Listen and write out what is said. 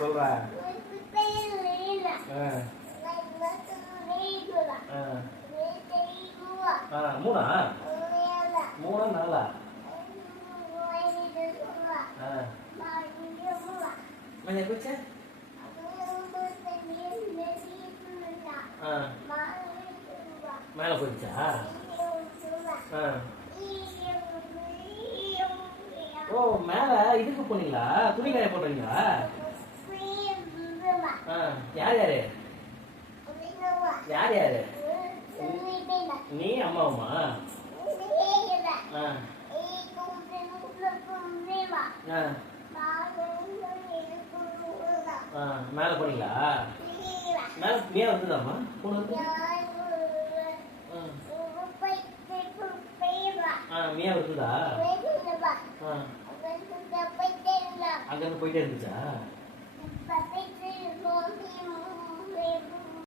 சொல்றா. மூணா? மூணா நாலா? மேலே போச்சா? மேலே போயிடுச்சா? ஓ மேல இதுக்கு போனீங்களா? துணி காய போட்டீங்களா? யார் யாரு? யார் யாரு? நீ அம்மாவுமா? மேல போனீங்களா? மேல மியா வந்துதாமா? மியா வருதா? அங்க இருந்து போயிட்டே இருந்துச்சா?